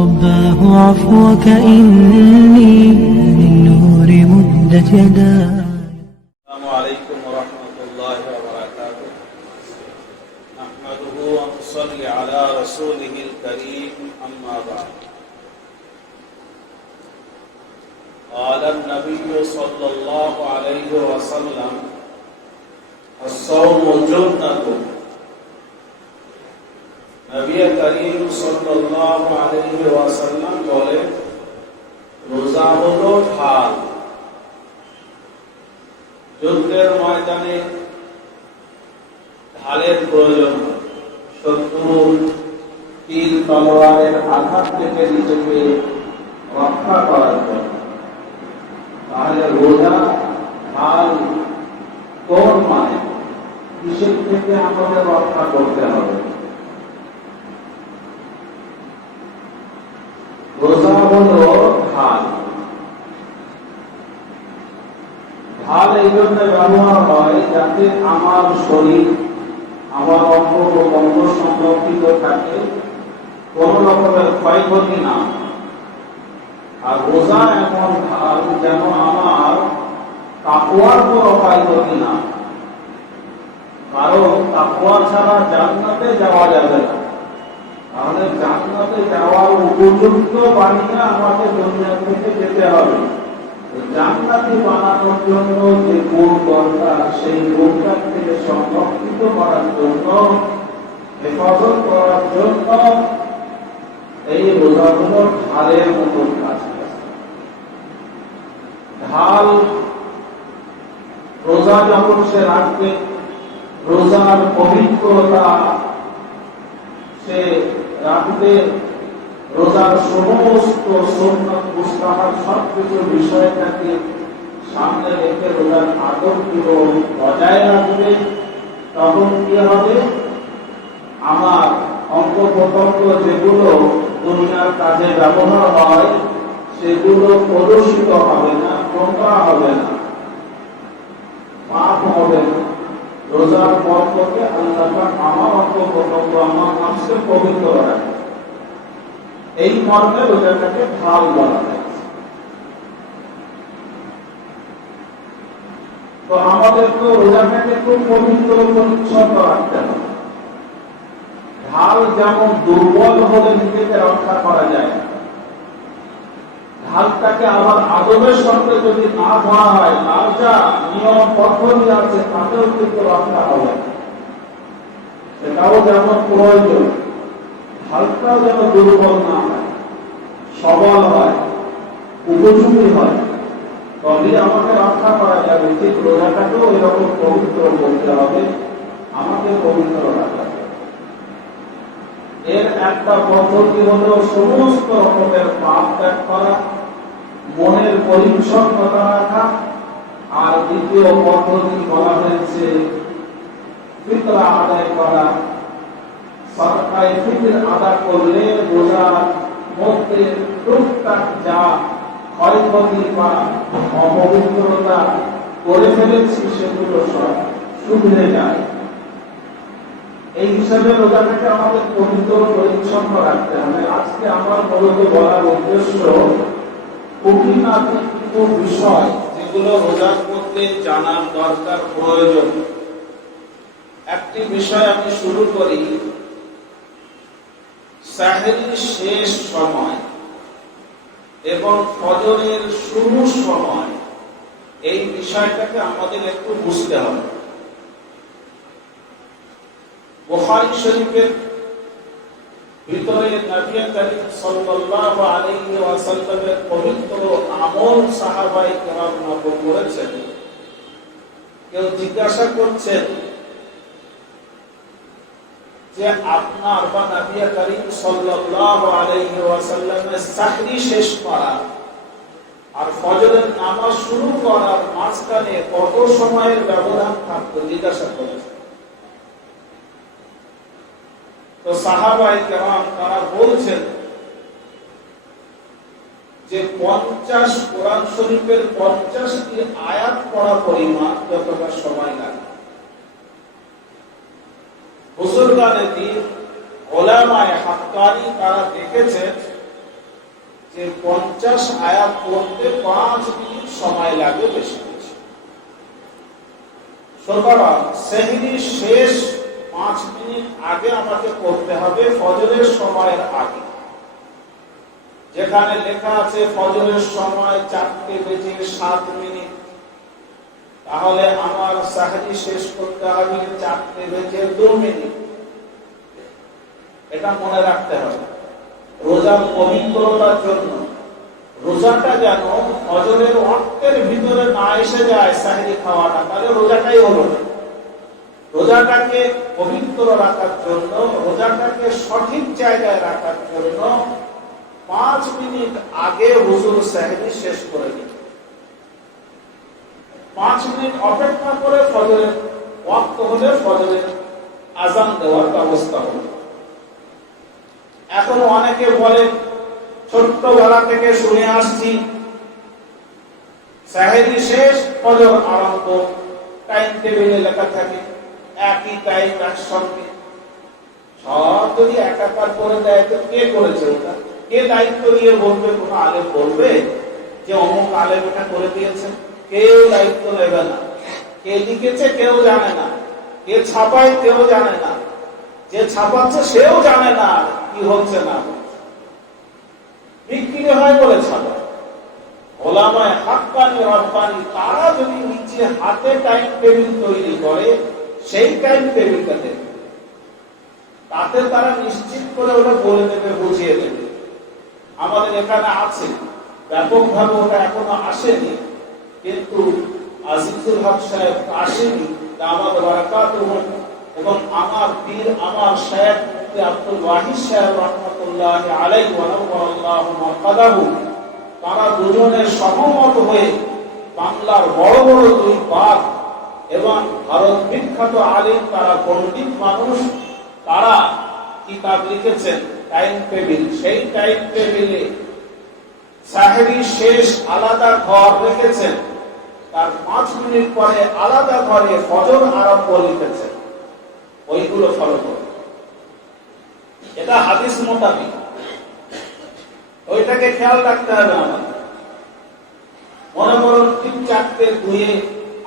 رباه عفوك إني للنور مدت يداي. السلام عليكم ورحمة الله وبركاته. نحمده ونصلي على رسوله الكريم أما بعد. قال النبي صلى الله عليه وسلم الصوم جنة. নবী করিম সাল্লাল্লাহু আলাইহি ওয়াসাল্লাম বলেন, রোজা হলো ঢাল। যুদ্ধের ময়দানে ঢালের প্রয়োজন হয় শত্রুর তীর তলোয়ারের আঘাত থেকে নিজেকে রক্ষা করার জন্য। তাহলে রোজা ঢাল কোন মানে কিসের থেকে আমাদের রক্ষা করতে হবে? রোজা হলো ঢাল। ঢাল এই জন্য ব্যবহার হয় যাতে আমার শরীর, আমার অঙ্গ প্রত্যঙ্গ সংরক্ষিত থাকে, কোন রকমের ক্ষয়ক্ষতি না। আর রোজা এমন ঢাল যেন আমার তাকওয়ার কোনো ক্ষয়ক্ষতি না। কারণ তাকওয়া ছাড়া জান্নাতে যাওয়া যাবে না। তাহলে জান্নাতে যাওয়ার উপযুক্ত বানিয়ে আমাকে দুনিয়া থেকে যেতে হবে। জান্নাতি বানানোর জন্য যে গুণ দরকার, সেই গুণটা থেকে সংরক্ষিত করার জন্য, হেফাজত করার জন্য এই রোজাগুলো ঢালের মতন কাজ করে। ঢাল রোজা যখন সে রাখবে, রোজার পবিত্রতা সে রাখবে, রোজার সমস্ত সুন্নাত মুস্তাহাব সবকিছু বিষয়টাকে সামনে রেখে রোজার আদবগুলো বজায় রাখবে। তখন কি হবে? আমার অঙ্গ প্রত্যঙ্গ যেগুলো দুনিয়ার কাজে ব্যবহার হয় সেগুলো প্রদূষিত হবে না, নোংরা হবে না, পাপ হবে না। রোজার পর থেকে আল্লাহ পাক আমার অঙ্গ প্রত্যঙ্গ, আমার নাফসকে পবিত্র রাখে। এই মর্মে রোজাটাকে ঢাল বলা হয়। তো আমাদের তো রোজাটাকে খুব পবিত্র পরিচ্ছন্ন রাখতে হবে। ঢাল যেমন দুর্বল হলে নিজেকে রক্ষা করা যায়, ঢালটাকে আবার আদবের সঙ্গে যদি না ধরা হয়, তার যা নিয়ম পদ্ধতি আছে তাতেও কিন্তু রক্ষা হবে, সেটাও যেমন প্রয়োজন। ঢালটাও যেন দুর্বল না হয়, সবল হয়, উপযোগী হয়, তবে আমাকে রক্ষা করা যাবে। ঠিক রোজাটাকেও এরকম পবিত্র করতে হবে, আমাকে পবিত্র রাখা হবে। এর একটা পদ্ধতি হলো সমস্ত রকমের পাপ ত্যাগ করা, মনের পরিচ্ছন্নতা রাখা। আর দ্বিতীয় পদ্ধতি বলা হয়েছে ফিতরা আদায় করা। সরকারি ফিতর আদায় করলে রোজার মধ্যে টুকটাক যা ক্ষয়ক্ষতি বা অপবিত্রতা করে ফেলেছি সেগুলো সব শুধরে যায়। এই হিসাবে রোজাটাকে আমাদের পবিত্র পরিচ্ছন্ন রাখতে হবে। আজকে আমার মূলত বলার উদ্দেশ্য খুঁটিনাটি কিছু বিষয় যেগুলো রোজার মধ্যে জানার দরকার, প্রয়োজন। একটি বিষয় আমি শুরু করি, সাহরির শেষ সময় এবং ফজরের শুরু সময়, এই বিষয়টাকে আমাদের একটু বুঝতে হবে। বুখারী শরীফের ভিতরে নবী করিম সাল্লাল্লাহু আলাইহি ওয়াসাল্লামের পবিত্র আমল সাহাবায়ে কেরাম নকল করেছেন। কেউ জিজ্ঞাসা করছেন যে আপনার বা নবী করিম সাল্লাল্লাহু আলাইহি ওয়াসাল্লামের সাহরি শেষ করা আর ফজরের নামাজ শুরু করার মাঝখানে কত সময়ের ব্যবধান থাকতো, জিজ্ঞাসা করেছেন। তো সাহাবায়ে কেরাম তারা বলছেন যে 50 কোরআন শরীফের 50টি আয়াত পড়া পরিমাণ যতটা সময় লাগে। বুজুর্গানে দ্বীন, উলামায়ে হাক্কানি তারা দেখেছেন যে 50 আয়াত পড়তে 5 মিনিট সময় লাগে বেশি বেশি। সুতরাং সেহরির শেষ 5 মিনিট আগে আমাকে করতে হবে ফজরের সময়ের আগে। যেখানে লেখা আছে ফজরের সময় 4:07, তাহলে আমার সাহরি শেষ করতে হবে 4:02। এটা মনে রাখতে হবে। রোজার পবিত্রতার জন্য রোজাটা যেন ফজরের ওয়াক্তের ভিতরে না এসে যায় সাহরি খাওয়াটা, তাহলে রোজাটাই হলো না। রোজাটাকে পবিত্র রাখার জন্য, রোজাটাকে সঠিক জায়গায় রাখার জন্য 5 মিনিট আগে হুজুর সাহরি শেষ করে দিন। 5 মিনিট অপেক্ষা করে ফজরের ওয়াক্ত হলে ফজরের আযান দেওয়ার ব্যবস্থা হলো। এখন অনেকে বলে, ছোট্টবেলা থেকে শুনে আসছি সাহরি শেষ ফজর আরম্ভ, টাইম টেবিলে লেখা থাকে একই টাইম একসঙ্গে। সব যদি একাকার করে দেয় তো কে করেছে ওটা? কে দায়িত্ব নিয়ে বলবে? কোনো আলেম বলবে যে অমুক আলেম এটা করে দিয়েছে? কেউ দায়িত্ব নেবে না। কে লিখেছে কেউ জানে না, কে ছাপায় কেউ জানে না, যে ছাপাচ্ছে সেও জানে না কি হচ্ছে না হচ্ছে। বিক্রি হয় বলে ছাপায়। ওলামায়ে হাক্কানি রব্বানি তারা যদি নিচে হাতে টাইম টেবিল তৈরি করে, সেই টাইম টেবিলটা দেবে, তাতে তারা নিশ্চিত করে ওটা বলে দেবে, বুঝিয়ে দেবে। আমাদের এখানে আছে, ব্যাপকভাবে ওটা এখনো আসেনি, কিন্তু আজিজুল হক সাহেব আসেনি, দামাত বারাকাতুহু, এবং আমার পীর আমার শায়েখ মুফতি আব্দুল ওয়াহিদ সাহেব রাহমাতুল্লাহি আলাইহি ওয়া নাওয়াল্লাহু মাকাদাহু, তারা দুজনের সহমত হয়ে বাংলার বড় বড় 2 বাগ এবং ভারত বিখ্যাত আলেম, তারা পণ্ডিত মানুষ, তারা কিতাব লিখেছেন টাইম টেবিল। সেই টাইম টেবিলে সাহরি শেষ আলাদা ঘর রেখেছেন, তার 5 মিনিট পরে আলাদা ঘরে ফজর আরম্ভ লিখেছেন। ওইগুলো ফলো করুন। এটা হাদিস মোতাবেক, ওইটাকে খেয়াল রাখতে হবে আমাদের। মনে করুন ঠিক 4:02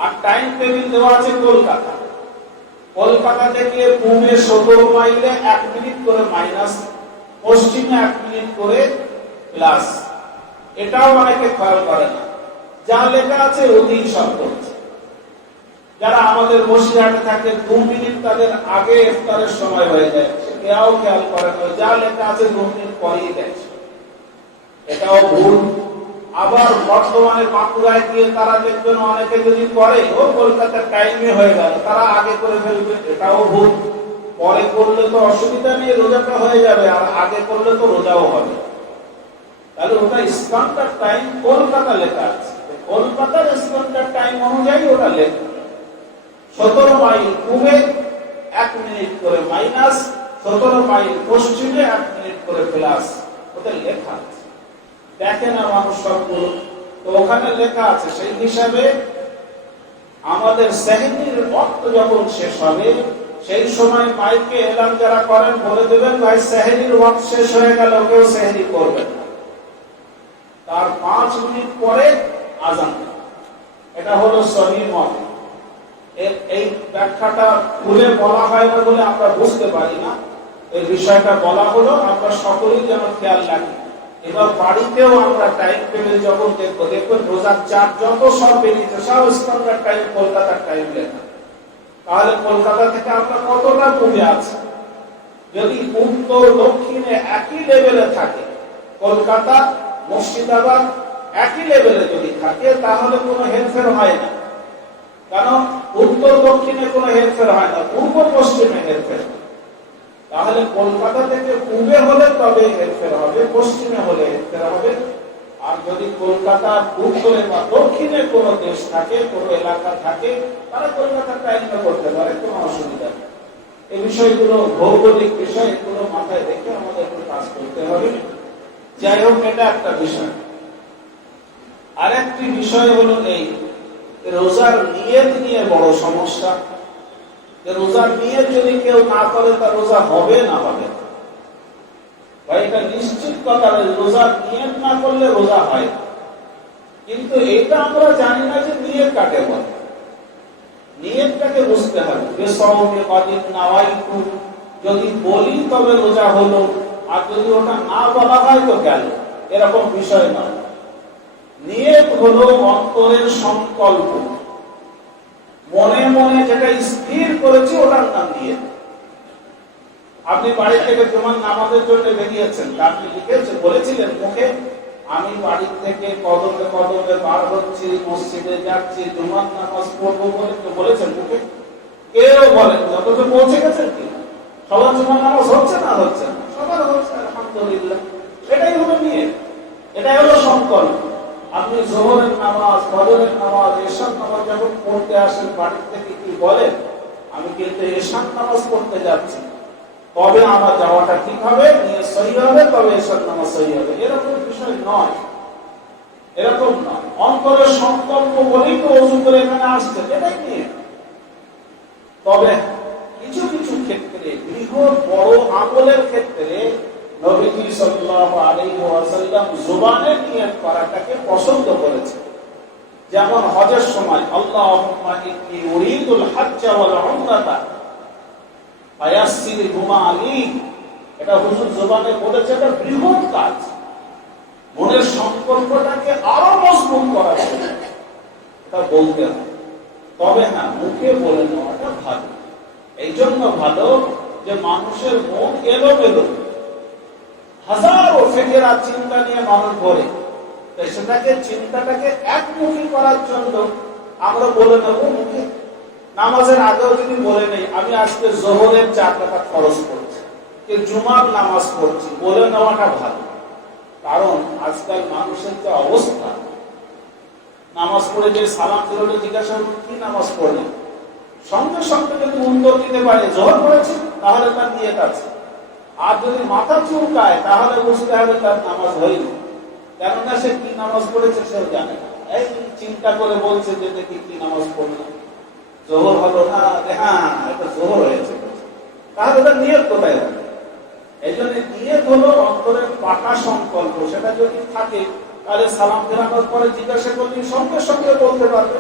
আর টাইম টেবিল দেওয়া আছে কলকাতা। কলকাতা থেকে পূবে 17 মাইলে 1 মিনিট করে মাইনাস, পশ্চিমে 1 মিনিট করে প্লাস। এটাও অনেকে খেয়াল করে না। যা লেখা আছে ওদিন সব করছে। যারা আমাদের বসিরহাটে থাকে 2 মিনিট তাদের আগে ইফতারের সময় হয়ে যায়, কেউ খেয়াল করে না। যা লেখা আছে 2 মিনিট পরেই গেছে, এটাও ভুল। আবার বর্তমানে বাঁকুড়ায় গিয়ে তারা দেখবেন অনেকে যদি করে ও কলকাতার টাইমে হয়ে গেল, তারা আগে করে ফেলবে, এটাও ভুল। পরে করলে তো অসুবিধা নেই, রোজাটা হয়ে যাবে, আর আগে করলে তো রোজাও হবে। তাহলে ওটা স্ট্যান্ডার্ড টাইম কলকাতা লেখা আছে, কলকাতার স্ট্যান্ডার্ড টাইম অনুযায়ী ওটা লেখা। 17 মাইল পূবে 1 মিনিট করে মাইনাস, 17 মাইল পশ্চিমে 1 মিনিট করে প্লাস, ওটা লেখা আছে। দেখে না মানুষ সবগুলো, তো ওখানে লেখা আছে। সেই হিসাবে আমাদের সেহরির ওয়াক্ত যখন শেষ হবে, সেই সময় মাইকে এলান যারা করেন বলে দেবেন, ভাই সেহরির ওয়াক্ত শেষ হয়ে গেল, কেউ সেহরি করবেন না। তার 5 মিনিট পরে আযান। এটা হলো সহিহ মত। এই ব্যাখ্যাটা খুলে বলা হয় না বলে আমরা বুঝতে পারি না। এই বিষয়টা বলা হলো, আমরা সকলেই যেন খেয়াল রাখি। এবার বাড়িতেও আমরা টাইম টেবিল যখন দেখবো, দেখবেন রোজার চার যত সব বেরিয়েছে সব স্ট্যান্ডার্ড টাইম কলকাতার টাইম লেখা। তাহলে কলকাতা থেকে আমরা কতটা দূরে আছি? যদি উত্তর দক্ষিণে একই লেভেলে থাকে, কলকাতা মুর্শিদাবাদ একই লেভেলে যদি থাকে, তাহলে কোনো হেরফের হয় না। কারণ উত্তর দক্ষিণে কোনো হেরফের হয় না, পূর্ব পশ্চিমে হেরফের। তাহলে কলকাতা থেকে পূর্বে হলে তবে হেরফের হবে, পশ্চিমে হলে হেরফের হবে। আর যদি কলকাতা উত্তরে বা দক্ষিণে কোনো দেশ থাকে, কোনো এলাকা থাকে, তারা কলকাতার টাইমটা করতে পারে, কোনো অসুবিধা নেই। এই বিষয়গুলো ভৌগোলিক বিষয়, এগুলো মাথায় রেখে আমাদের একটু কাজ করতে হবে। যাই হোক, এটা একটা বিষয়। আরেকটি বিষয় হলো এই রোজার নিয়ত নিয়ে বড় সমস্যা। রোজার নিয়ত যদি কেউ না করে, তার রোজা হবে না হবে। এটা নিশ্চিত কথা, রোজা নিয়ত না করলে রোজা হয়। কিন্তু এটা আমরা জানি না যে নিয়ত কাকে বলে। নিয়তটাকে বুঝতে হবে। বেসওমে কদিন নাওয়াইতু, যদি বলি তবে রোজা হলো, আর যদি ওটা না বলা হয় তো গেল, এরকম বিষয় নয়। নিয়ত হলো অন্তরের সংকল্প, মনে মনে যেটা স্থির করেছি ওটার নাম নিয়ত। আপনি বাড়ি থেকে জুমার নামাজের জন্য বেরিয়েছেন, আপনি লিখেছেন, বলেছিলেন মুখে, আমি বাড়ি থেকে কদমে কদমে পার হচ্ছি, মসজিদে যাচ্ছি, জুমার নামাজ পড়বো বলে তো বলেছেন মুখে? কেউ বলেন যত পৌঁছে গেছেন কি সবার জুমার নামাজ হচ্ছে না হচ্ছে না? সবার হচ্ছে, আলহামদুলিল্লাহ। এটাই হলো নিয়ত, এটাই হলো সংকল্প। আপনি যোহরের নামাজ, ফজরের নামাজ, এশার নামাজ যখন পড়তে আসেন বাড়ি থেকে কি বলেন? আমি কিন্তু এশার নামাজ পড়তে যাচ্ছি, তবে আমার যাওয়াটা ঠিক হবে, নিয়ত সহি হবে, তবে এশার নামাজ সহি হবে। এরকম বিষয় নয়, এরকম নয়। অন্তরের সংকল্প বলেই তো ওযু করে এখানে আসছে, এটাই নিয়ে। তবে কিছু কিছু ক্ষেত্রে, বৃহৎ বড় আমলের ক্ষেত্রে নবীজি সাল্লাল্লাহু আলাইহি ওয়াসাল্লাম জবানে নিয়ত করাটাকে পছন্দ করেছে। যেমন হজের সময় আল্লাহুম্মা ইন্নী উরিদুল হজ্জা ওয়াল উমরাতা ফায়াসসিরহুমা আলী, এটা হুজুর জবানে বলেছে। এটা বৃহৎ কাজ, মনের সংকল্পটাকে আরো মজবুত করার জন্য এটা বলতে হবে। তবে হ্যাঁ, মুখে বলে নেওয়াটা ভালো। এই জন্য ভালো যে মানুষের মন এলোমেলো, হাজারো ফেকেরা চিন্তা নিয়ে মানুষ ঘরে, তাই সেটাকে চিন্তাটাকে একমুখী করার জন্য আমরা বলে নেব মুখে। নামাজের আগেও যদি বলে নেই আমি আজকে যোহরের 4 রাকাত ফরজ পড়ছি, কি জুমার নামাজ পড়ছি, বলে নেওয়াটা ভালো। কারণ আজকাল মানুষের যে অবস্থা, নামাজ পড়ে যে সালাম ফিরলে জিজ্ঞাসা কি নামাজ পড়লেন, সঙ্গে সঙ্গে যদি উত্তর দিতে পারে যোহর পড়েছে, তাহলে তার নিয়ত আছে। আর যদি মাথা চুলকায় তাহলে বুঝতে হবে তার নামাজ হয়নি, কেননা সে কি নামাজ পড়েছে সেও জানে না। এই চিন্তা করে বলছে যে দেখি কি নামাজ পড়লো, যোহর হলো না, হ্যাঁ এটা যোহর হয়েছে, তাহলে তার নিয়ত কোথায় হবে? এই জন্য নিয়ত হলো অন্তরের পাকা সংকল্প। সেটা যদি থাকে তাহলে সালাম ফেরানোর পরে জিজ্ঞাসা করলে সঙ্গে সঙ্গে বলতে পারবে।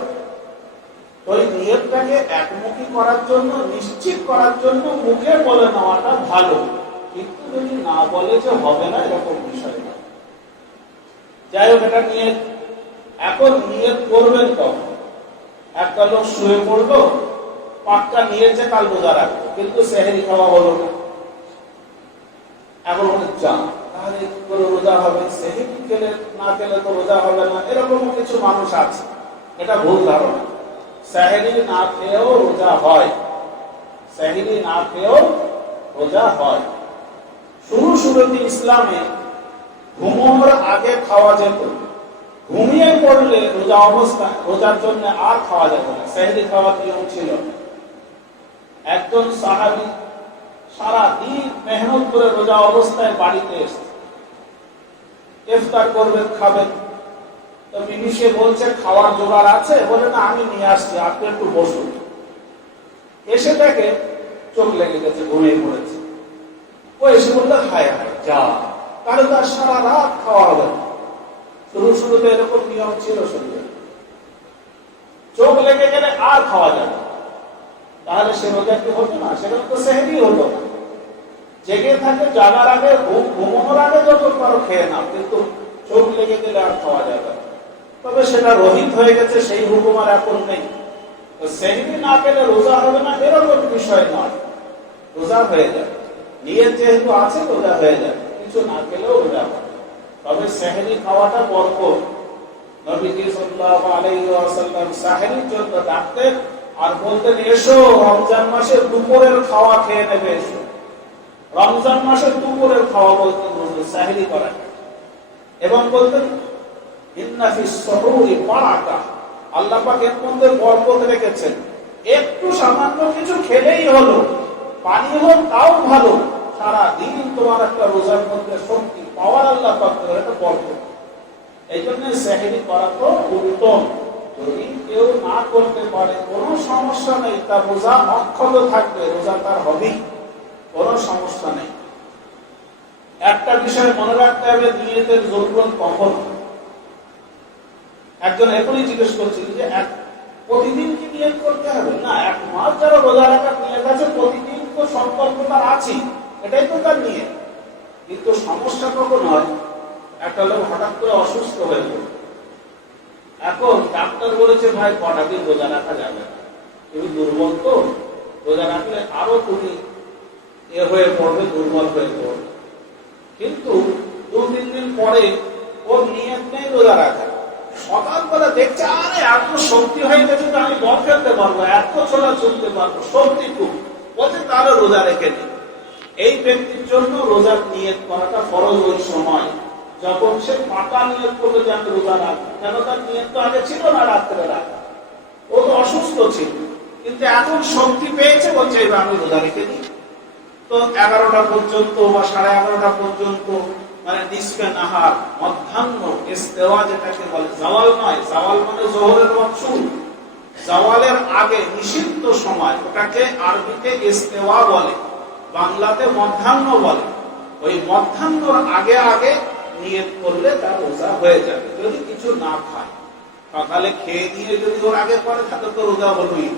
তো এই নিয়তটাকে একমুখী করার জন্য, নিশ্চিত করার জন্য মুখে বলে নেওয়াটা ভালো। কিন্তু যদি না বলে যে হবে না, এরকম বিষয় না। যাই হোক, এটা নিয়ত। এখন নিয়ত করবেন কখন? একটা লোক শুয়ে পড়লো, পাক্কা নিয়েছে কাল রোজা রাখবো, কিন্তু সেহরি খাওয়া হলো না। এখন যা, তাহলে কি করে রোজা হবে? সেহরি খেলে না খেলে তো রোজা হবে না, এরকম কিছু মানুষ আছে। এটা ভুল ধারণা। সেহরি না খেয়েও রোজা হয়, সেহরি না খেয়েও রোজা হয়। শুরুতে ইসলামে ঘুমানোর আগে খাওয়া যেত, ঘুমিয়ে পড়লে রোজা অবস্থা, রোজার জন্য আর খাওয়া যাবে না, সেহরি খাওয়ার নিয়ম ছিল। একজন সাহাবী সারা দিন মেহনত করে রোজা অবস্থায় বাড়িতে এসেছে, ইফতার করবেন, খাবেন। তো বিবিকে বলছে খাওয়ার জোগাড় আছে? বলে না, আমি নিয়ে আসছি, আপনি একটু বসুন। এসে দেখে চোখ লেগে গেছে, ঘুমিয়ে পড়েছে। ও এসে বললো হায় হায় যা, তাহলে তার সারা রাত খাওয়া হবে না। শুরুতে এরকম নিয়ম ছিল শরীরে, চোখ লেগে গেলে আর খাওয়া যাবে, তাহলে সে রোজা কি হতো না? সেখানে তো সেহরি হতো না। জেগে থাকে, জাগার আগে, ঘুমানোর আগে যত পারো খেয়ে নাও, কিন্তু চোখ লেগে গেলে আর খাওয়া যাবে না। তবে সেটা রহিত হয়ে গেছে, সেই হুকুম আর এখন নেই। তো সেহরি না পেলে রোজা হবে না এরকম বিষয় নয়, রোজা হয়ে যাবে। নিয়ত যেহেতু আছে রোজা হয়ে যাবে, কিছু না খেলেও রোজা হবে। তবে সেহরি খাওয়াটা বরকত। নবীজি সাল্লাল্লাহু আলাইহি ওয়াসাল্লাম সেহরির জন্য ডাকতেন আর বলতেন এসো রমজান মাসের দুপুরের খাওয়া খেয়ে নেবে, এসো। রমজান মাসের দুপুরের খাওয়া বলতেন হুজুর, সেহরি করা। এবং বলতেন ইন্না ফিস সুহুরি বারাকা, আল্লাহ পাক এর মধ্যে বরকত রেখেছেন। একটু সামান্য কিছু খেলেই হলো, পানি হোক তাও ভালো, সারা দিন তোমার একটা রোজার মধ্যে শক্তি পাওয়ার আল্লাহ পাক করে, এটা বরকত। এই জন্য সেহরি করা তো উত্তম। যদি কেউ না করতে পারে কোনো সমস্যা নেই, তার রোজা অক্ষত থাকবে, রোজা তার হবেই, কোনো সমস্যা নেই। একটা বিষয় মনে রাখতে হবে, নিয়তের জরুরত কখন। একজন এখনই জিজ্ঞেস করছিল যে প্রতিদিন কি নিয়ত করতে হবে? না, এক মাস যারা রোজা রাখার নিয়ত আছে, প্রতিদিন তো সম্পর্ক তার আছে, এটাই তো তার নিয়ত। কিন্তু সমস্যা কখন হয়, একটা লোক হঠাৎ করে অসুস্থ হয়ে পড়ে, এখন ডাক্তার বলেছে ভাই কটা দিন রোজা রাখা যাবে না, তুমি দুর্বল তো, রোজা রাখলে আরো তুমি হয়ে পড়বে, দুর্বল হয়ে পড়বে। কিন্তু 2-3 দিন পরে ওর নিয়ত নেই রোজা রাখা, সকালবেলা দেখছে আরে এত শক্তি হয়ে গেছে তো আমি বল ফেলতে পারবো, এত ছোলা চলতে পারবো, শক্তি খুব, বলছে তাহলে রোজা রেখে নি। এই ব্যক্তির জন্য রোজার নিয়ত করাটা ফরজ ওই সময়, যখন সে পাকা নিয়ত করবে যে আমি রোজা রাখবো। কেন, তার নিয়ত তো আগে ছিল না রাত্রে রাখা, ও তো অসুস্থ ছিল, কিন্তু এখন শক্তি পেয়েছে, বলছে এবার আমি রোজা রেখে দিই। তো 11টা পর্যন্ত বা 11:30টা পর্যন্ত, মানে নিসফে নাহার, মধ্যাহ্ন, ইস্তেওয়া যেটাকে বলে, জাওয়াল নয়, জাওয়াল মানে জোহরের ওয়াক্ত, জাওয়ালের আগে নিষিদ্ধ সময়, ওটাকে আরবিতে ইস্তেওয়া বলে, বাংলাতে মধ্যাহ্ন বলে। ওই মধ্যাহ্নর আগে আগে নিয়ত করলে তার রোজা হয়ে যাবে, যদি কিছু না খায়। সকালে খেয়ে দিয়ে যদি ওর আগে করে তাহলে তো রোজা হলোই।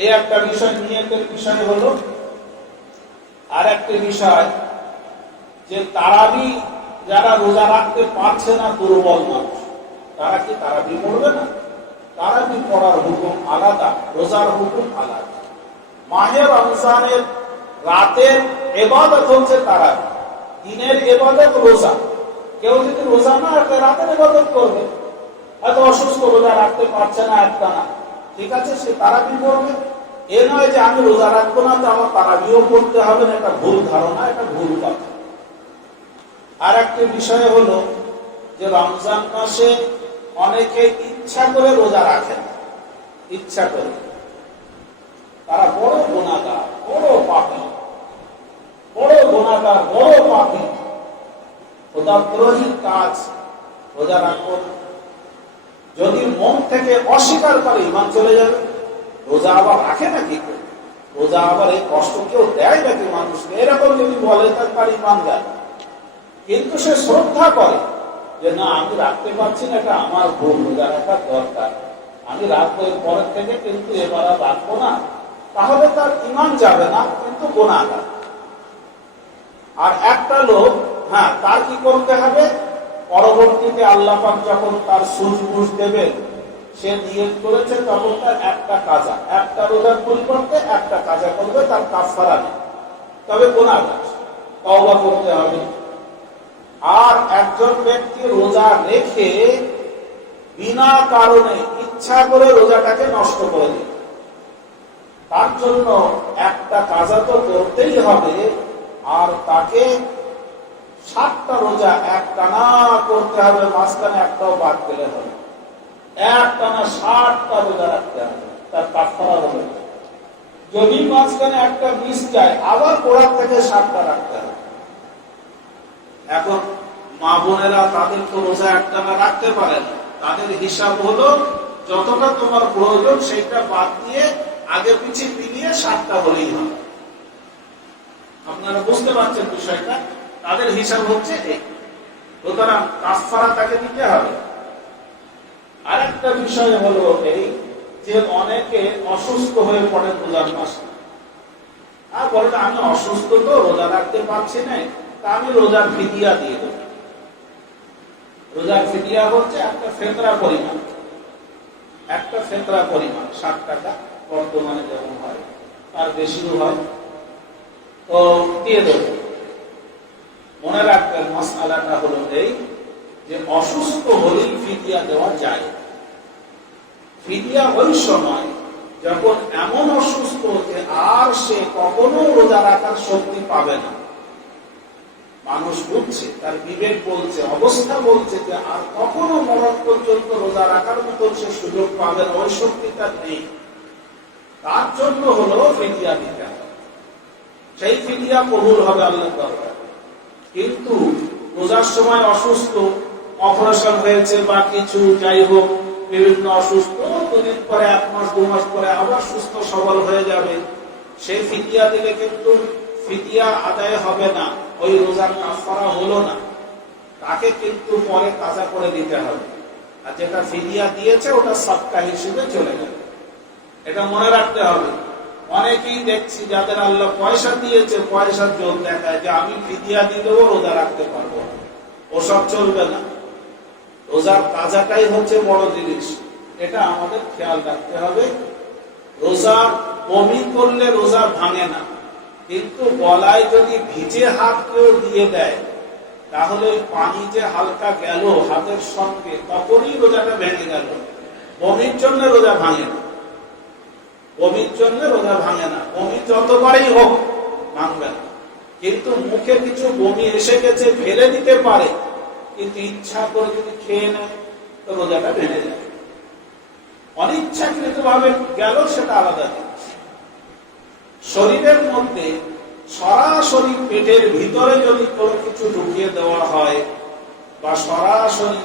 এই একটা বিষয়, নিয়তের বিষয় হলো। আর একটা বিষয় যে তারাবি যারা রোজা রাখতে পারছে না, দুর্বল মানুষ, তারা কি তারাবি পড়বে না? তারাবি পড়ার হুকুম আলাদা, রোজার হুকুম আলাদা। মাহে রমজানের রাতের ইবাদত হচ্ছে তারাবি, দিনের ইবাদত রোজা। কেউ যদি রোজা না রাখে রাতের ইবাদত করবে, হয়তো অসুস্থ, রোজা রাখতে পারছে না একটানা, ঠিক আছে, সে তারাবি পড়বে। এ নয় যে আমি রোজা রাখবো না তো আমার তারাবিও পড়তে হবে না, এটা ভুল ধারণা, এটা ভুল কথা। আর একটা বিষয় হলো যে রমজান মাসে অনেকে ইচ্ছা করে রোজা রাখে না, ইচ্ছা করে, তারা বড় গুনাহগার, বড় পাপী, বড় গুনাহগার, বড় পাপী, খোদাদ্রোহী কাজ, রোজা রাখবো না। যদি মন থেকে অস্বীকার করে, ঈমান চলে যাবে। রোজা আবার রাখে নাকি, রোজা আবার এই কষ্ট কেউ দেয় নাকি মানুষকে, এরকম যদি বলে তার ঈমান যায়। কিন্তু সে শ্রদ্ধা করে যে না, আমি রাখতে পারছি না, এটা আমার ভুল, রোজা রাখার দরকার, আমি রাখবো এর পরের থেকে, কিন্তু এবার আর রাখবো না, তাহলে তার ঈমান যাবে না, কিন্তু গুনাহগার। আর একটা লোক, হ্যাঁ, তার কি করতে হবে, পরবর্তীতে আল্লাহ পাক যখন তার সুজবুজ দেবে, সে নিয়ত করেছে, তখন তার একটা কাজা, একটা রোজার পরিবর্তে একটা কাজা করবে, তার কাফারা নেই, তবে গুনাহগার, তওবা করতে হবে। আর একজন ব্যক্তি রোজা রেখে বিনা কারণে ইচ্ছা করে রোজাটাকে নষ্ট করে দিল, তার জন্য একটা কাজা তো করতেই হবে, আর তাকে 7টা রোজা একটানা করতে হবে, মাঝখানে একটাও বাদ দিলে হবে, একটানা 7টা রোজা রাখতে হবে, তার কাফারা হবে। যদি মাঝখানে একটা মিস যায়, আবার গোড়ার থেকে 7টা রাখতে হবে। এখন মা বোনেরা, তাদের তো রোজা একটানা রাখতে পারে না, তাদের হিসাব হলো যতটা তোমার প্রয়োজন সেইটা বাদ দিয়ে আগে পিছিয়ে মিলিয়ে 7টা হলেই হবে। আপনারা বুঝতে পারছেন বিষয়টা, তাদের হিসাব হচ্ছে এই, সুতরাং কাফারা তাকে দিতে হবে। আর একটা বিষয় হলো এই যে অনেকে অসুস্থ হয়ে পড়ে রোজার মাসে, আর বলে আমি অসুস্থ তো রোজা রাখতে পারছি না, তা আমি রোজার ফিদিয়া দিয়ে দেব। রোজার ফিদিয়া হচ্ছে একটা ফেতরা পরিমাণ, একটা ফেতরা পরিমাণ 60 টাকা, বর্তমানে যেমন হয় তার বেশিও হয়, তো দিয়ে দেব। মনে রাখবেন মাসআলাটা হলো এই যে অসুস্থ হলেই ফিদিয়া দেওয়া যায়। ফিদিয়া ওই সময় যখন এমন অসুস্থ যে আর সে কখনো রোজা রাখার শক্তি পাবে না, মানুষ বুঝছে, তার বিবেক বলছে, অবস্থা বলছে যে আর কখনো মরণ পর্যন্ত রোজা রাখার মতো সে সুযোগ পাবে না, ওই শক্তি তার নেই, তার জন্য হলো ফিদিয়া দিতে হবে। সেই ফিদিয়া কবুল হবে আল্লাহর দরবারে। কিন্তু রোজার সময় অসুস্থ, অপারেশন হয়েছে বা কিছু, যাই হোক, বিভিন্ন অসুস্থ, 2 দিন পরে, 1 মাস 2 মাস পরে আবার সুস্থ সবল হয়ে যাবে, সেই ফিদিয়া দিলে কিন্তু ফিদিয়া আদায় হবে না, ওই রোজার কাফারা হলো না, তাকে কিন্তু পরে কাজা করে দিতে হবে। আর যেটা ফিদিয়া দিয়েছে ওটা সাদকা হিসেবে চলে যাবে, এটা মনে রাখতে হবে। অনেকেই দেখছি যাদের আল্লাহ পয়সা দিয়েছে, পয়সার জোর দেখায় যে আমি ফিদিয়া দিয়ে দেবো, রোজা রাখতে পারবো, ওসব চলবে না। রোজার কাজাটাই হচ্ছে বড় জিনিস, এটা আমাদের খেয়াল রাখতে হবে। রোজা বমি করলে রোজা ভাঙে না, কিন্তু গলায় যদি ভিজে হাত কেউ দিয়ে দেয় তাহলে পানি যে হালকা গেল হাতের সঙ্গে তখনই রোজাটা ভেঙে গেল। বমির জন্য রোজা ভাঙে না, বমির জন্য রোজা ভাঙে না, বমি যতবারই হোক ভাঙবে না। কিন্তু মুখে কিছু বমি এসে গেছে, ফেলে দিতে পারে, কিন্তু ইচ্ছা করে যদি খেয়ে নেয় তো রোজাটা ভেঙে যায়। অনিচ্ছাকৃত ভাবে গেল সেটা আলাদা জিনিস। শরীরের মধ্যে সরাসরি পেটের ভিতরে যদি কোনো কিছু ঢুকিয়ে দেওয়া হয় বা সরাসরি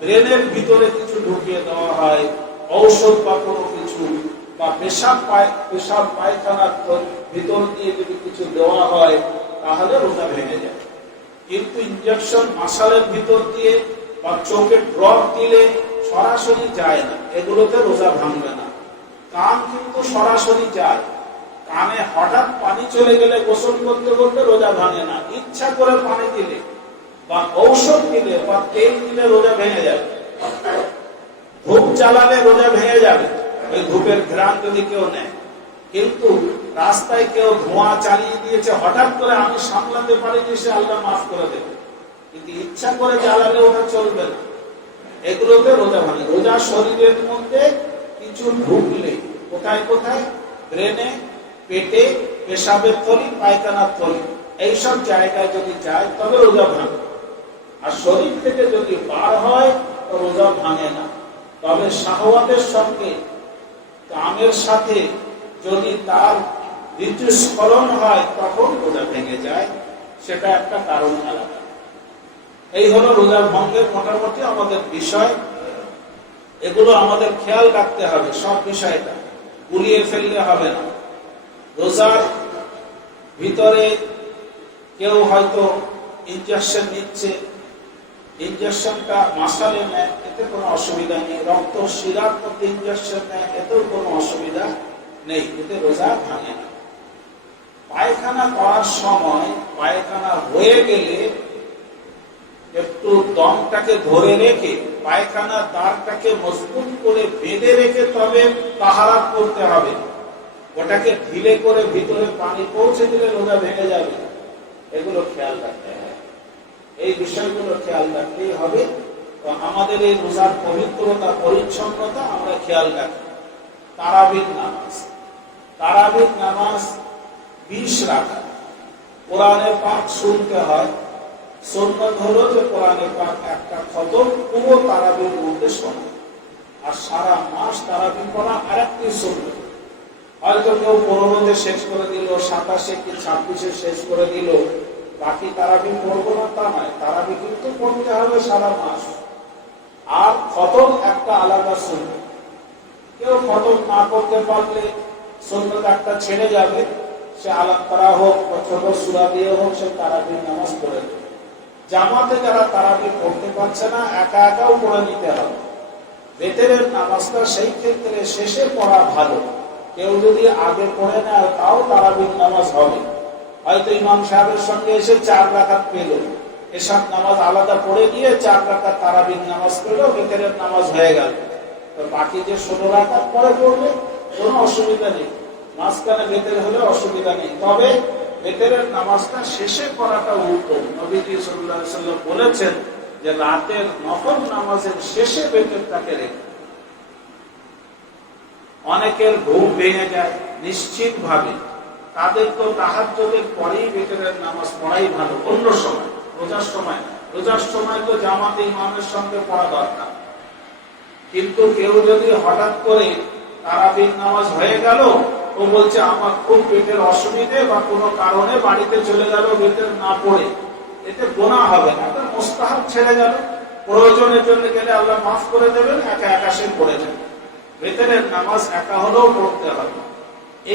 ব্রেনের ভিতরে কিছু ঢুকিয়ে দেওয়া হয়, ঔষধ বা কোনো কিছু, বা পেশাব পায়খানার ভিতর দিয়ে যদি কিছু দেওয়া হয় তাহলে রোজা ভেঙে যায়। কিন্তু ইনজেকশন মাসালের ভিতর দিয়ে বা চোখে ড্রপ দিলে সরাসরি যায় না, এগুলোতে রোজা ভাঙবে না। কান কিন্তু সরাসরি যায়, কানে হঠাৎ পানি চলে গেলে গোসল করতে করতে রোজা ভাঙে না। ইচ্ছা করে পানি দিলে বা ঔষধ দিলে বা তেল দিলে রোজা ভেঙে যাবে। ধূপ জ্বালালে রোজা ভেঙে যাবে, ওই ধূপের ঘ্রাণ যদি কেউ নেয়। কিন্তু রাস্তায় কেউ ধোঁয়া চালিয়ে দিয়েছে, হঠাৎ করে আমি সামলাতে পারিনি, সে আল্লাহ মাফ করে দেবে, কিন্তু ইচ্ছা করে জ্বালালে ওটা চলবে না, এগুলোতে রোজা ভাঙে। রোজা শরীরের মধ্যে কিছু ঢুকলে কোথায় কোথায়, ব্রেনে, পেটে, পেশাবের থলি, পায়খানার থলি, এইসব জায়গায় যদি যায় তবে রোজা ভাঙে। আর শরীর থেকে যদি বার হয় তো রোজা ভাঙে না। তবে শাহওয়াতের সঙ্গে কামের সাথে যদি তার ঋতুস্খলন হয় তখন রোজা ভেঙে যায়, সেটা একটা কারণ আলাদা। এই হলো রোজা ভঙ্গের মোটামুটি আমাদের বিষয়। এগুলো আমাদের খেয়াল রাখতে হবে, সব বিষয়টা গুলিয়ে ফেললে হবে না। রোজার ভিতরে কেউ হয়তো ইনজেকশন নিচ্ছে, ইনজেকশনটা মাসালে নেয়, এতে কোনো অসুবিধা নেই। রক্ত শিরার মধ্যে ইনজেকশন নেয়, এতেও কোনো অসুবিধা নেই, এতে রোজা ভাঙে না। পায়খানা করার সময় পায়খানা হয়ে গেলে একটু দমটাকে ধরে রেখে পায়খানার দ্বারটাকে মজবুত করে বেঁধে রেখে তবে তাহারাত করতে হবে। ওটাকে ঢিলে করে ভিতরে পানি পৌঁছে দিলে রোজা ভেঙে যাবে। এগুলো খেয়াল রাখতে হবে, এই বিষয়গুলো খেয়াল রাখতেই হবে। তো আমাদের এই রোজার পবিত্রতা, পরিচ্ছন্নতা আমরা খেয়াল রাখি। তারাবির নামাজ, তারাবির নামাজ 20 রাকাত, কোরআনের পাঠ শুনতে হয়। সুন্নাত হলো যে কোরআনের পাঠ একটা খতম পুরো তারাবির মধ্যে শোনা, আর সারা মাস তারাবি পড়া আরেকটি সুন্নাত। হয়তো কেউ 15-তে শেষ করে দিল, 27-এ কি 26-এ শেষ করে দিল, বাকি তারাবি পড়বো না তা নয়, তারাবি কিন্তু পড়তে হবে সারা মাস। আর খতম একটা আলাদা সুন্নাত। কেউ খতম না করতে পারলে সুন্নাত একটা ছেড়ে যাবে, সে আলাদা তারা হোক বা ছোট সূরা দিয়ে হোক সে তারাবির নামাজ পড়ে দেবে। জামাতে যারা তারাবি পড়তে পারছে না, একা একাও পড়ে নিতে হবে। বেতেরের নামাজটা সেই ক্ষেত্রে শেষে পড়া ভালো। কেউ যদি আগে পড়ে নেয় তাও তারাবির নামাজ হবে। হয়তো ইমাম সাহেবের সঙ্গে এসে 4 রাকাত পেল, এসব নামাজ আলাদা পড়ে দিয়ে 4 রাকাত তারাবির নামাজ পেল, বেতেরের নামাজ হয়ে গেল। তো বাকি যে 16 রাকাত পরে পড়বে কোনো অসুবিধা নেই, মাঝখানে বেতের হলে অসুবিধা নেই। তবে বেতেরের নামাজটা শেষে করাটা উত্তম। নবীজি সাল্লাল্লাহু আলাইহি ওয়াসাল্লাম বলেছেন যে রাতের নফল নামাজের শেষে বেতেরটাকে রেখে। অনেকের ঘুম ভেঙে যায় নিশ্চিত ভাবে, তাদের তো তাহাজ্জুদের পরেই বেতেরের নামাজ পড়াই ভালো। অন্য সময়, রোজার সময়, রোজার সময় তো জামাতে ইমামের সঙ্গে পড়া দরকার। কিন্তু কেউ যদি হঠাৎ করে তারাবির নামাজ হয়ে গেল, ও বলছে আমার খুব পেটের অসুবিধে বা কোনো কারণে বাড়িতে চলে গেল বেতের না পড়ে, এতে গুনাহ হবে না, এটা মুস্তাহাব ছেড়ে গেল। প্রয়োজনের জন্য গেলে আল্লাহ মাফ করে দেবেন, একা একা সে পড়ে যাবে। বেতেরের নামাজ একা হলেও পড়তে হবে।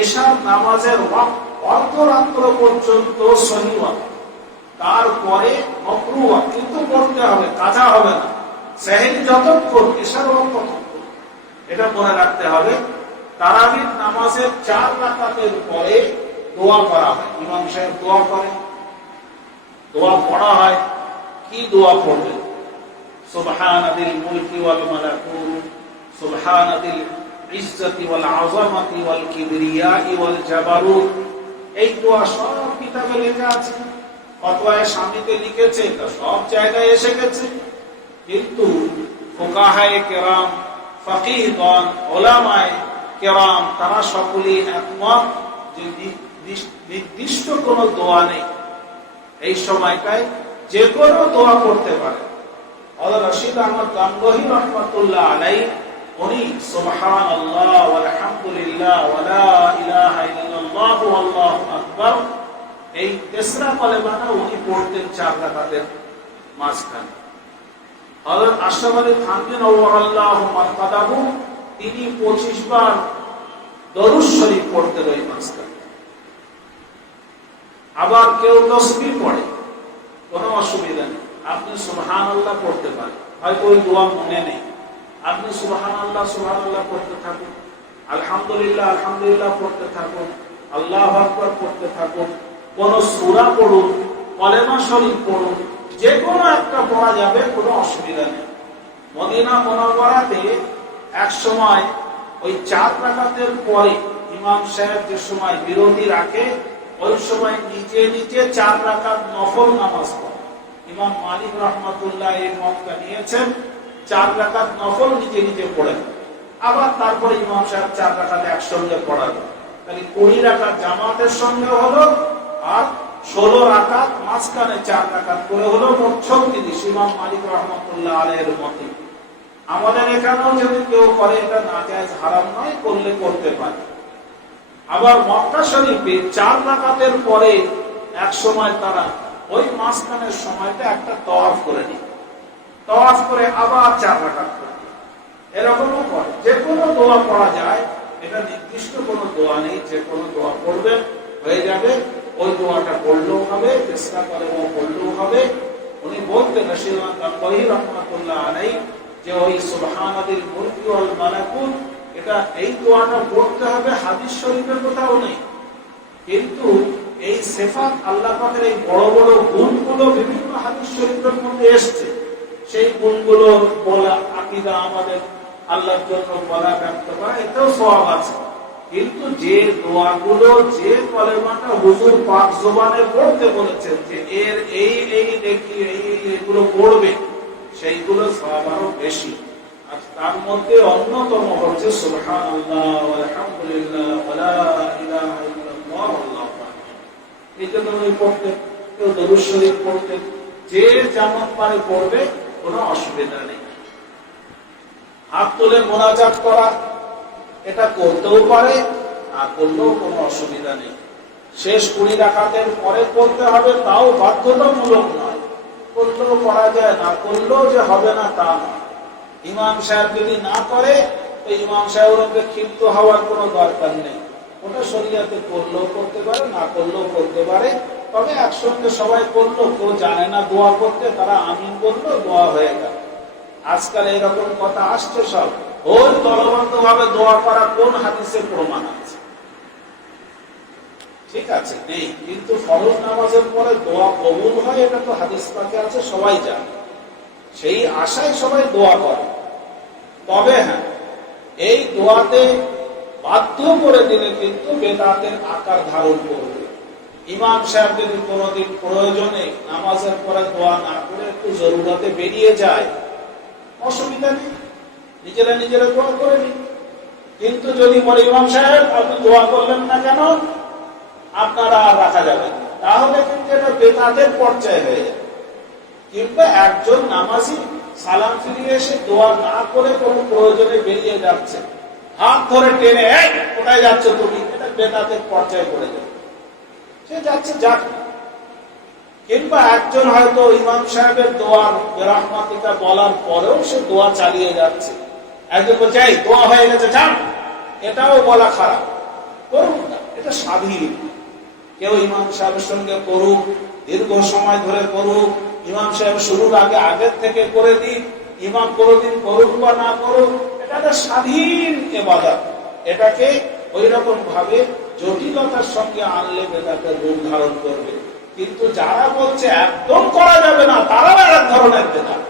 এশার নামাজের ওয়াক্ত অর্ধরাত্র পর্যন্ত সহিহ। তারপরে মাকরুহ, কিন্তু পড়তে হবে, কাজা হবে না। সেহরি যতক্ষণ, এশার ওয়াক্ত ততক্ষণ, এটা মনে রাখতে হবে। তারাবির নামাজের 4 রাকাতের পরে দোয়া করা হয়, ইমাম সাহেব দোয়া করে, দোয়া পড়া হয়। কি দোয়া পড়বে? সুবহানাদিল মুলকি ওয়াল মালাকুত, সুবহানাদিল ইজ্জতি ওয়াল আযামাতি ওয়াল কিবরিয়াই ওয়াল জাবারুত। এই দোয়া সব কিতাবে লেখা আছে, ফতোয়ায়ে শামিতে লিখেছে, তা সব জায়গায় এসে গেছে। কিন্তু ফুকাহায়ে কেরাম, ফাকিহগণ, উলামায়ে কেরাম তারা সকলেই একমত যে নির্দিষ্ট কোনো দোয়া নেই। এই সময়টায় যে কোনো দোয়া করতে পারে। হযরত রশিদ আহমদ গাঙ্গোহী রাহমাতুল্লাহ আলাইহি উনি সুবহানাল্লাহ ওয়ালহামদুলিল্লাহ ওয়ালা ইলাহা ইল্লাল্লাহ ওয়াল্লাহু আকবার এই তেসরা কলেমাটা উনি পড়তেন 4 রাকাতের মাঝখানে। হযরত আশরাফ আলী থানভী নওয়ারাল্লাহু মারকাদাহু তিনি 25 বার দরুদ শরীফ পড়তেন ওই মাঝখানে। আবার কেউ তাসবিহ পড়ে, কোনো অসুবিধা নেই, আপনি সুবহানাল্লাহ পড়তে পারেন, হয়তো ওই দোয়া মনে নেই, আপনি সুবহানাল্লাহ সুবহানাল্লাহ পড়তে থাকুন, আলহামদুলিল্লাহ আলহামদুলিল্লাহ পড়তে থাকুন, আল্লাহু আকবার পড়তে থাকুন, কোন সূরা পড়ুন, কলেমা শরীফ পড়ুন, যে কোনো একটা পড়া যাবে, কোনো অসুবিধা নেই। মদিনা মুনাওয়ারাতে এক সময় ওই 4 রাকাতের পরে ইমাম সাহেব যে সময় বিরতি রাখে, ওই সময় নিজে নিজে 4 রাকাত নফল নামাজ পড়ে। ইমাম মালিক রাহমাতুল্লাহ এই মতটা নিয়েছেন, 4 রাকাত নফল নিজে নিজে পড়েন, আবার তারপরে ইমাম সাহেব 4 রাকাত একসঙ্গে পড়াবেন। তাহলে 20 রাকাত জামাতের সঙ্গে হলো, আর 16 রাকাত মাঝখানে 4 রাকাত করে হলো, মোট 36। ইমাম মালিক রাহমাতুল্লাহ আলাইহির মতে। আমাদের এখানেও যদি কেউ করে, এটা নাজায়েজ, হারাম নয়, করলে করতে পারে। আবার মক্কা শরীফে 4 রাকাতের পরে এক সময় তারা ওই মাঝখানের সময়টা একটা তাওয়াফ করে নিত, তাওয়াফ করে আবার 4 রাকাত করে, এরকমও করে। যে কোনো দোয়া পড়া যায়, এটা নির্দিষ্ট কোনো দোয়া নেই, যে কোনো দোয়া পড়বে হয়ে যাবে। ওই দোয়াটা পড়লেও হবে, চেষ্টা করে ও পড়লেও হবে। উনি বলতেন রশিদ গাঙ্গোহী রাহমাতুল্লাহ আলাইহি যে ওই সুবহানাদিল মুলকি ওয়াল মালাকুত, এটা এই দোয়াটা পড়তে হবে, হাদিস শরীফের কোথাও নেই। কিন্তু এই সিফাত আল্লাহ পাকের এই বড় বড় গুণগুলো বিভিন্ন হাদিস শরীফের মধ্যে এসেছে। সেই গুণগুলো বলা, আকীদা আমাদের আল্লাহর জন্য বলা, ব্যক্ত করা, এটাও সওয়াব আছে। কিন্তু যে দোয়াগুলো, যে কলেমাটা হুজুর পাক জবানে পড়তে বলেছেন যে এর এই এই দেখি এই এগুলো পড়বে, সেইগুলো সওয়াব আরো বেশি। আর তার মধ্যে অন্যতম হচ্ছে সুবহানাল্লাহ ওয়ালহামদুলিল্লাহ ওয়ালা ইলাহা ইল্লাল্লাহ আল্লাহু আকবার। এই জন্য ওই পড়তে, কেউ দরুদ শরীফ পড়তে, যে যেমন পারে পড়বে, কোনো অসুবিধা নেই। হাত তুলে মোনাজাত করা, এটা করতেও পারে, না করলেও কোনো অসুবিধা নেই। শেষ 20 রাকাতের পরে পড়তে হবে, তাও বাধ্যতামূলক নয়, করলেও পড়া যায়, না করলেও যে হবে না তা নয়। ইমাম সাহেব যদি না করে, তো ইমাম সাহেবের ক্ষিপ্ত হওয়ার কোনো দরকার নেই। ওটা শরীয়তে করলেও করতে পারে, না করলেও করতে পারে। তবে একসঙ্গে সবাই করলো, কেউ জানে না দোয়া করতে, তারা আমিন বললো, দোয়া হয়ে গেল। আজকাল এরকম কথা আসছে সব, ওই দলবদ্ধ ভাবে দোয়া করা কোন হাদিসে প্রমাণ আছে? ঠিক আছে, নেই। কিন্তু ফরজ নামাজের পরে দোয়া কবুল হয়, এটা তো হাদিস পাকে আছে, সবাই জানে। সেই আশায় সবাই দোয়া করে। তবে হ্যাঁ, এই দোয়াতে বাধ্য করে দিলে কিন্তু বেদাতের আকার ধারণ করবে। ইমাম সাহেব যদি কোনোদিন প্রয়োজনে নামাজের পরে দোয়া না করে একটু জরুরতে বেরিয়ে যায়, অসুবিধা নেই, নিজেরা নিজেরা দোয়া করে নিন। কিন্তু যদি বলে ইমাম সাহেব আপনি দোয়া করলেন না কেন, আপনারা আর রাখা যাবে না, তাহলে কিন্তু এটা বেদাতের পর্যায়ে হয়ে যাবে। কিংবা একজন নামাজি সালাম ফিরিয়ে এসে দোয়া না করে কোনো প্রয়োজনে বেরিয়ে যাচ্ছে, হাত ধরে টেনে, এই কোথায় যাচ্ছ তুমি, এটা বেদাতের পর্যায়ে পড়ে যাবে। সে যাচ্ছে যাক। কিংবা একজন হয়তো ইমাম সাহেবের দোয়ার বেরাহমাতিকা বলার পরেও সে দোয়া চালিয়ে যাচ্ছে, একজন বলছে এই দোয়া হয়ে গেছে যান, এটাও বলা খারাপ, করুন না, এটা স্বাধীন। কেউ ইমাম সাহেবের সঙ্গে করুক, দীর্ঘ সময় ধরে করুক, ইমাম সাহেব শুরুর আগের থেকে করে দিক, ইমাম কোনোদিন করুক বা না করুক, এটা একটা স্বাধীন ইবাদত। এটাকে ওই রকম ভাবে জটিলতার সঙ্গে আনলে বেদাতের রূপ ধারণ করবে। কিন্তু যারা বলছে একদম করা যাবে না, তারাও এক ধরনের বেদাত।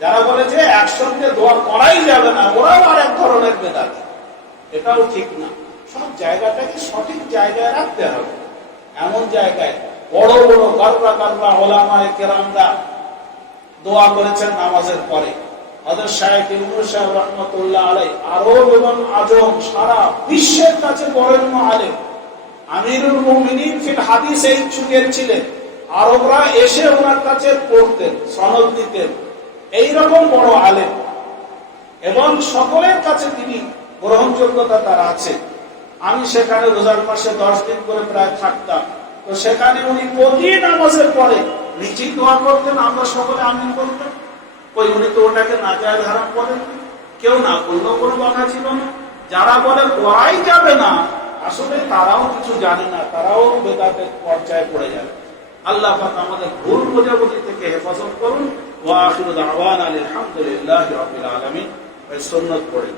যারা বলে যে একসঙ্গে দোয়া করাই যাবে না, ওরাও আর এক ধরনের বেদাত। এটাও ঠিক না। সব জায়গাটাকে সঠিক জায়গায় রাখতে হবে। এমন জায়গায় বড় বড় গাররা ওলামায়ে কেরামরা দোয়া করেছেন নামাজের পরে। হযরত শাইখ ইবনে সাহেব রাহমাতুল্লাহ আলাইহি আরব এবং আজম সারা বিশ্বের কাছে বরেণ্য আলেম, আমিরুল মুমিনিন ফিল হাদিস এই যুগের ছিলেন। আরবরা এসে ওনার কাছে পড়তেন, সনদ দিতেন। এইরকম বড় আলেম এবং সকলের কাছে তিনি গ্রহণযোগ্যতা তার আছে। আমি সেখানে রোজার মাসে 10 দিন করে প্রায় থাকতাম। তো সেখানে উনি প্রতি নামাজের পরে নিচেই দোয়া করতেন, আমরা সকলে আমিন বলতাম। ওই উনি তো ওটাকে নাজায়েজ হারাম করেন, কেউ না করলেও কোনো কথা ছিল না। যারা বলে করাই যাবে না, আসলে তারাও কিছু জানে না, তারাও বেদাতের পর্যায়ে পড়ে যাবে। আল্লাহ পাক আমাদের ভুল বোঝাবুঝি থেকে হেফাজত করুন। ওয়া আখিরু দাওয়ানা আলহামদুলিল্লাহি রাব্বিল আলামিন। সুন্নাত পড়ে